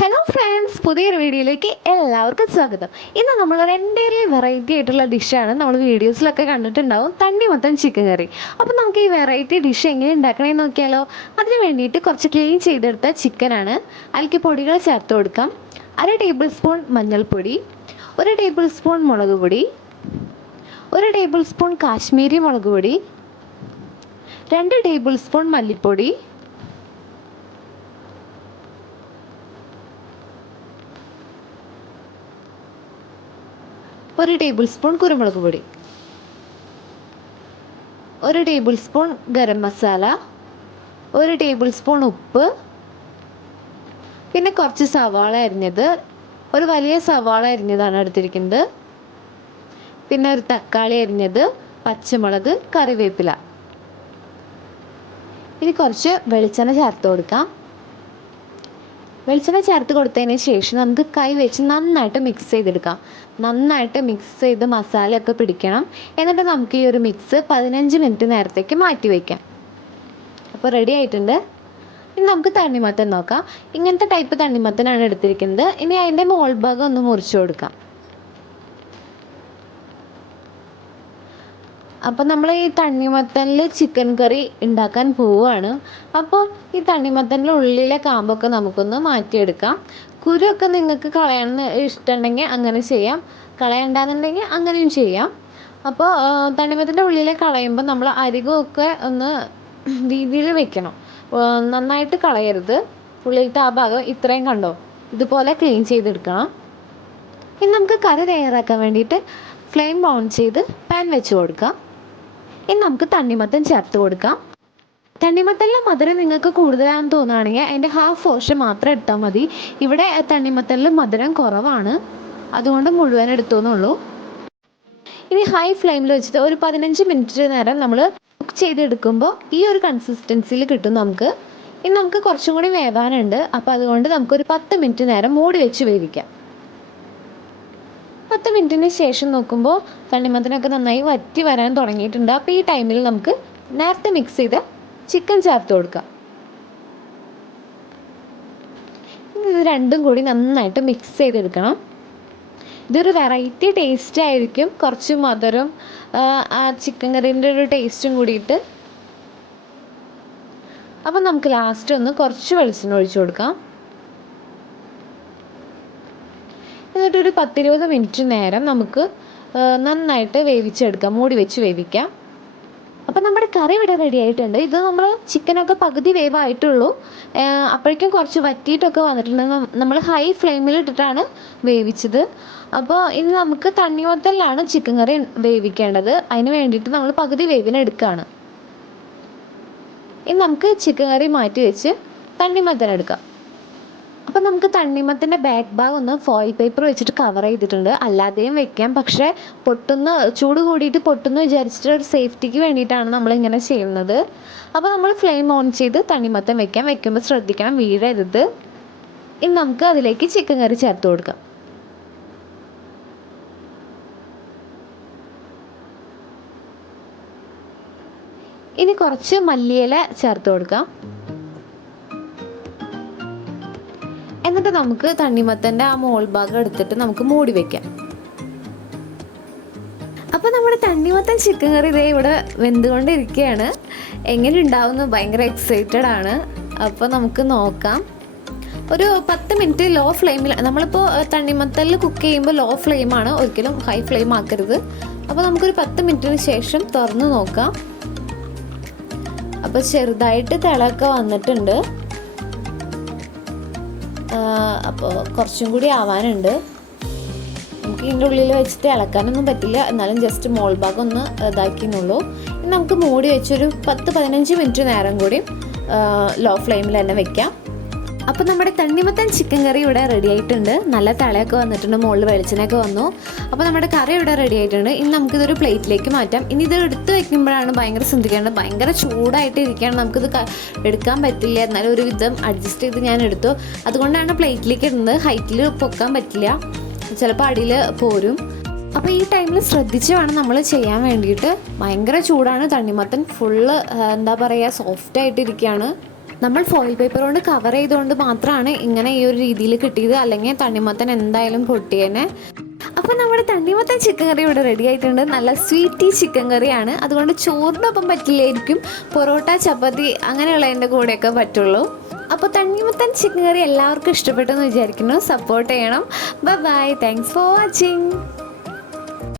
Hello friends, പുതിയൊരു വീഡിയോയിലേക്ക് എല്ലാവർക്കും സ്വാഗതം. ഇന്ന് നമ്മൾ രണ്ടേറെ വെറൈറ്റി ആയിട്ടുള്ള ഡിഷാണ് നമ്മൾ വീഡിയോസിലൊക്കെ കണ്ടിട്ടുണ്ടാവും, തണ്ണിമത്തൻ ചിക്കൻ കറി. അപ്പോൾ നമുക്ക് ഈ വെറൈറ്റി ഡിഷ് എങ്ങനെ ഉണ്ടാക്കണമെന്ന് നോക്കിയാലോ. അതിന് വേണ്ടിയിട്ട് കുറച്ച് ക്ലീൻ ചെയ്തെടുത്ത ചിക്കനാണ്. അതിലേക്ക് പൊടികൾ ചേർത്ത് കൊടുക്കാം. 1 ടേബിൾ സ്പൂൺ മഞ്ഞൾപ്പൊടി, 1 ടേബിൾ സ്പൂൺ മുളക് പൊടി, 1 ടേബിൾ സ്പൂൺ കാശ്മീരി മുളക് പൊടി, 2 ടേബിൾ സ്പൂൺ മല്ലിപ്പൊടി, 1 ടേബിൾ സ്പൂൺ കുരുമുളക് പൊടി, 1 table spoon garam masala, 1 table spoon ഉപ്പ്, പിന്നെ കുറച്ച് സവാള അരിഞ്ഞത്, ഒരു വലിയ സവാള അരിഞ്ഞതാണ് എടുത്തിരിക്കുന്നത്, പിന്നെ ഒരു തക്കാളി അരിഞ്ഞത്, പച്ചമുളക്, കറിവേപ്പില. ഇനി കുറച്ച് വെളിച്ചെണ്ണ ചേർത്ത് കൊടുക്കാം. വെളിച്ചെണ്ണ ചേർത്ത് കൊടുത്തതിന് ശേഷം നമുക്ക് കൈ വെച്ച് നന്നായിട്ട് മിക്സ് ചെയ്തെടുക്കാം. നന്നായിട്ട് മിക്സ് ചെയ്ത് മസാലയൊക്കെ പിടിക്കണം. എന്നിട്ട് നമുക്ക് ഈ ഒരു മിക്സ് 15 മിനിറ്റ് നേരത്തേക്ക് മാറ്റി വയ്ക്കാം. അപ്പോൾ റെഡി ആയിട്ടുണ്ട്. ഇനി നമുക്ക് തണ്ണിമത്തൻ നോക്കാം. ഇങ്ങനത്തെ ടൈപ്പ് തണ്ണിമത്തനാണ് എടുത്തിരിക്കുന്നത്. ഇനി അതിൻ്റെ മോൾ ഭാഗം ഒന്ന് മുറിച്ച് കൊടുക്കാം. അപ്പോൾ നമ്മൾ ഈ തണ്ണിമത്തനിൽ ചിക്കൻ കറി ഉണ്ടാക്കാൻ പോവുകയാണ്. അപ്പോൾ ഈ തണ്ണിമത്തൻ്റെ ഉള്ളിലെ കാമ്പൊക്കെ നമുക്കൊന്ന് മാറ്റിയെടുക്കാം. കുരുവൊക്കെ നിങ്ങൾക്ക് കളയണമെന്ന് ഇഷ്ടമുണ്ടെങ്കിൽ അങ്ങനെ ചെയ്യാം, കളയണ്ടെന്നുണ്ടെങ്കിൽ അങ്ങനെയും ചെയ്യാം. അപ്പോൾ തണ്ണിമത്തൻ്റെ ഉള്ളിലെ കളയുമ്പോൾ നമ്മൾ അരികൊക്കെ ഒന്ന് രീതിയിൽ വെക്കണം. നന്നായിട്ട് കളയരുത്. ഉള്ളിലത്തെ ആ ഭാഗം ഇത്രയും കണ്ടോ, ഇതുപോലെ ക്ലീൻ ചെയ്തെടുക്കണം. ഇനി നമുക്ക് കറി തയ്യാറാക്കാൻ വേണ്ടിയിട്ട് ഫ്ലെയിം ഓൺ ചെയ്ത് പാൻ വെച്ച് കൊടുക്കാം. ഇനി നമുക്ക് തണ്ണിമത്തൻ ചേർത്ത് കൊടുക്കാം. തണ്ണിമത്തനിലെ മധുരം നിങ്ങൾക്ക് കൂടുതലാണെന്ന് തോന്നുകയാണെങ്കിൽ അതിൻ്റെ ഹാഫ് പോർഷൻ മാത്രം എടുത്താൽ മതി. ഇവിടെ തണ്ണിമത്തനിൽ മധുരം കുറവാണ്, അതുകൊണ്ട് മുഴുവൻ എടുത്തോന്നുള്ളൂ. ഇനി ഹൈ ഫ്ലെയിമിൽ വെച്ചിട്ട് ഒരു 15 മിനിറ്റ് നേരം നമ്മൾ കുക്ക് ചെയ്തെടുക്കുമ്പോൾ ഈ ഒരു കൺസിസ്റ്റൻസിയിൽ കിട്ടും നമുക്ക്. ഇനി നമുക്ക് കുറച്ചും കൂടി വേവാനുണ്ട്. അപ്പോൾ അതുകൊണ്ട് നമുക്കൊരു 10 മിനിറ്റ് നേരം മൂടി വെച്ച് വേവിക്കാം. 10 മിനിറ്റിന് ശേഷം നോക്കുമ്പോൾ തണ്ണിമത്തനൊക്കെ നന്നായി വറ്റി വരാൻ തുടങ്ങിയിട്ടുണ്ട്. അപ്പോൾ ഈ ടൈമിൽ നമുക്ക് നേരത്തെ മിക്സ് ചെയ്ത് ചിക്കൻ ചേർത്ത് കൊടുക്കാം. ഇത് രണ്ടും കൂടി നന്നായിട്ട് മിക്സ് ചെയ്തെടുക്കണം. ഇതൊരു വെറൈറ്റി ടേസ്റ്റ് ആയിരിക്കും, കുറച്ച് മധുരം ആ ചിക്കൻ കറീൻ്റെ ഒരു ടേസ്റ്റും കൂടിയിട്ട്. അപ്പം നമുക്ക് ലാസ്റ്റ് ഒന്ന് കുറച്ച് വെളിച്ചെണ്ണ ഒഴിച്ചു കൊടുക്കാം. എന്നിട്ടൊരു 10-20 മിനിറ്റ് നേരം നമുക്ക് നന്നായിട്ട് വേവിച്ചെടുക്കാം, മൂടി വെച്ച് വേവിക്കാം. അപ്പോൾ നമ്മുടെ കറി ഇവിടെ റെഡി ആയിട്ടുണ്ട്. ഇത് നമ്മൾ ചിക്കനൊക്കെ പകുതി വേവായിട്ടുള്ളൂ. അപ്പോഴേക്കും കുറച്ച് വറ്റിയിട്ടൊക്കെ വന്നിട്ടുണ്ട്. നമ്മൾ ഹൈ ഫ്ലെയിമിൽ ഇട്ടിട്ടാണ് വേവിച്ചത്. അപ്പോൾ ഇനി നമുക്ക് തണ്ണിമത്തനിലാണ് ചിക്കൻ കറി വേവിക്കേണ്ടത്. അതിന് വേണ്ടിയിട്ട് നമ്മൾ പകുതി വേവിന് എടുക്കുകയാണ്. ഇനി നമുക്ക് ചിക്കൻ കറി മാറ്റി വെച്ച് തണ്ണിമത്തൻ എടുക്കാം. അപ്പോൾ നമുക്ക് തണ്ണിമത്തൻ്റെ ബാക്ക് ഭാഗം ഒന്ന് ഫോയിൽ പേപ്പർ വെച്ചിട്ട് കവർ ചെയ്തിട്ടുണ്ട്. അല്ലാതെയും വെക്കാം, പക്ഷേ ചൂട് കൂടിയിട്ട് പൊട്ടുന്ന വിചാരിച്ചിട്ട് ഒരു സേഫ്റ്റിക്ക് വേണ്ടിയിട്ടാണ് നമ്മളിങ്ങനെ ചെയ്യുന്നത്. അപ്പോൾ നമ്മൾ ഫ്ലെയിം ഓൺ ചെയ്ത് തണ്ണിമത്തൻ വെക്കാം. വെക്കുമ്പോൾ ശ്രദ്ധിക്കണം, വീഴരുത്. ഇനി നമുക്ക് അതിലേക്ക് ചിക്കൻ കറി ചേർത്ത് കൊടുക്കാം. ഇനി കുറച്ച് മല്ലിയില ചേർത്ത് കൊടുക്കാം. എന്നിട്ട് നമുക്ക് തണ്ണിമത്തൻ്റെ ആ മോൾ ഭാഗം എടുത്തിട്ട് നമുക്ക് മൂടി വയ്ക്കാം. അപ്പോൾ നമ്മുടെ തണ്ണിമത്തൻ ചിക്കൻ കറി ഇതേ ഇവിടെ വെന്തുകൊണ്ടിരിക്കുകയാണ്. എങ്ങനെ ഉണ്ടാവുമെന്ന് ഭയങ്കര എക്സൈറ്റഡ് ആണ്. അപ്പോൾ നമുക്ക് നോക്കാം. ഒരു 10 മിനിറ്റ് ലോ ഫ്ലെയിമിൽ, നമ്മളിപ്പോൾ തണ്ണിമത്തനിൽ കുക്ക് ചെയ്യുമ്പോൾ ലോ ഫ്ലെയിമാണ്, ഒരിക്കലും ഹൈ ഫ്ലെയിം ആക്കരുത്. അപ്പോൾ നമുക്കൊരു 10 മിനിറ്റിന് ശേഷം തുറന്ന് നോക്കാം. അപ്പോൾ ചെറുതായിട്ട് തിളയൊക്കെ വന്നിട്ടുണ്ട്. അപ്പോൾ കുറച്ചും കൂടി ആവാനുണ്ട്. നമുക്ക് ഇതിൻ്റെ ഉള്ളിൽ വെച്ചിട്ട് ഇളക്കാനൊന്നും പറ്റില്ല, എന്നാലും ജസ്റ്റ് മോൾ ഭാഗം ഒന്ന് ഇതാക്കിയെന്നുള്ളൂ. ഇനി നമുക്ക് മൂടി വെച്ചൊരു 10-15 മിനിറ്റ് നേരം കൂടി ലോ ഫ്ലെയിമിൽ തന്നെ വെക്കാം. അപ്പോൾ നമ്മുടെ തണ്ണിമത്തൻ ചിക്കൻ കറി ഇവിടെ റെഡി ആയിട്ടുണ്ട്. നല്ല തിളയൊക്കെ വന്നിട്ടുണ്ട്, മുകളിൽ വെളിച്ചെണ്ണയൊക്കെ വന്നു. അപ്പോൾ നമ്മുടെ കറി ഇവിടെ റെഡി ആയിട്ടുണ്ട്. ഇനി നമുക്കിതൊരു പ്ലേറ്റിലേക്ക് മാറ്റാം. ഇനി ഇത് എടുത്ത് വെക്കുമ്പോഴാണ് ഭയങ്കര ശ്രദ്ധിക്കേണ്ടത്. ഭയങ്കര ചൂടായിട്ട് ഇരിക്കുകയാണ്, നമുക്കിത് എടുക്കാൻ പറ്റില്ല. എന്നാലും ഒരു വിധം അഡ്ജസ്റ്റ് ചെയ്ത് ഞാൻ എടുത്തു. അതുകൊണ്ടാണ് പ്ലേറ്റിലേക്ക് ഇടുന്നത്. ഹൈറ്റിൽ പൊക്കാൻ പറ്റില്ല, ചിലപ്പോൾ അടിയിൽ പോരും. അപ്പോൾ ഈ ടൈമിൽ ശ്രദ്ധിച്ച് വേണം നമ്മൾ ചെയ്യാൻ വേണ്ടിയിട്ട്. ഭയങ്കര ചൂടാണ്. തണ്ണിമത്തൻ ഫുള്ള് എന്താ പറയുക, സോഫ്റ്റ് ആയിട്ടിരിക്കുകയാണ്. നമ്മൾ ഫോയിൽ പേപ്പർ കൊണ്ട് കവർ ചെയ്തുകൊണ്ട് മാത്രമാണ് ഇങ്ങനെ ഈ ഒരു രീതിയിൽ കിട്ടിയത്, അല്ലെങ്കിൽ തണ്ണിമത്തൻ എന്തായാലും പൊട്ടിയേനെ. അപ്പോൾ നമ്മുടെ തണ്ണിമത്തൻ ചിക്കൻ കറി ഇവിടെ റെഡി ആയിട്ടുണ്ട്. നല്ല സ്വീറ്റി ചിക്കൻ കറിയാണ്, അതുകൊണ്ട് ചോറിനൊപ്പം പറ്റില്ലായിരിക്കും, പൊറോട്ട ചപ്പാത്തി അങ്ങനെയുള്ളതിൻ്റെ കൂടെയൊക്കെ പറ്റുള്ളൂ. അപ്പോൾ തണ്ണിമത്തൻ ചിക്കൻ കറി എല്ലാവർക്കും ഇഷ്ടപ്പെട്ടെന്ന് വിചാരിക്കുന്നു. സപ്പോർട്ട് ചെയ്യണം. Bye bye, thanks for watching.